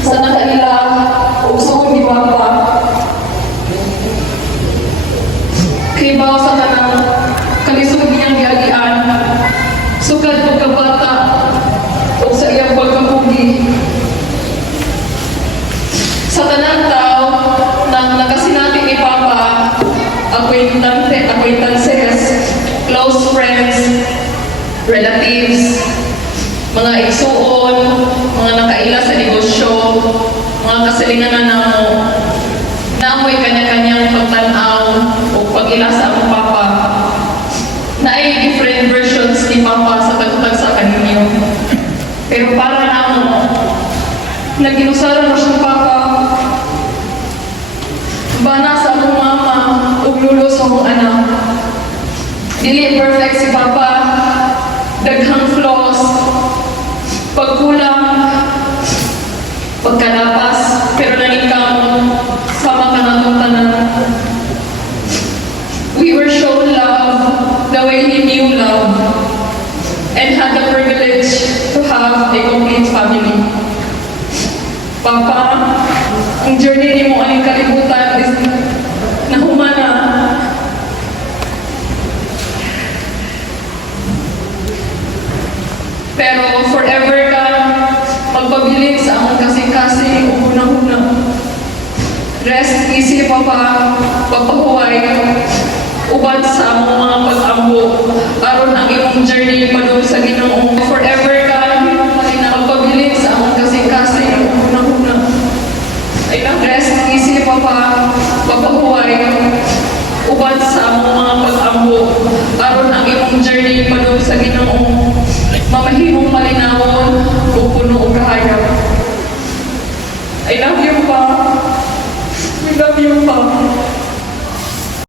Sa nakaila, uso ni Papa. Kribaw sa tanang kalisod niyang giagian, sukad pagkabata o sa iyang pagkapugi. Sa tanang tao nang nakasinati ni Papa, acquaintances, close friends, relatives, mga igsuon, mga nakaila sa negosyo, mga kasilinganan na mo, naamoy kanya-kanyang pagtanaw o pag-ila sa among Papa. Na ay different versions ni Papa sa tagtag sa kaninyo. Pero para na mo, naginusaran mo siyang Papa, bana sa among mama o lulo sa among anak. Dili perfect si Papa, daghang flaws, pagkulang, pagkalapas, pero naningkamot, sama ka na itong tanan. We were shown love the way He knew love and had the privilege to have a complete family. Papa, ang journey ni mo aning kalibutan is nahumana. Pero forever ka magpabilin sa among kasing-kasing o hunang-huna. Rest easy, Papa, pagpahuway, uban sa among mga pag-ambo, aron ang imong journey padung sa Ginoo. Forever ka magpabilin sa among kasing-kasing o hunang-huna. Rest easy, Papa, pagpahuway, uban sa among mga pag-ambo, aron ang imong journey padung sa Ginoo. Mamahimong malinawon kung puno o kahayag. I love you, Pa. We love you, Pa.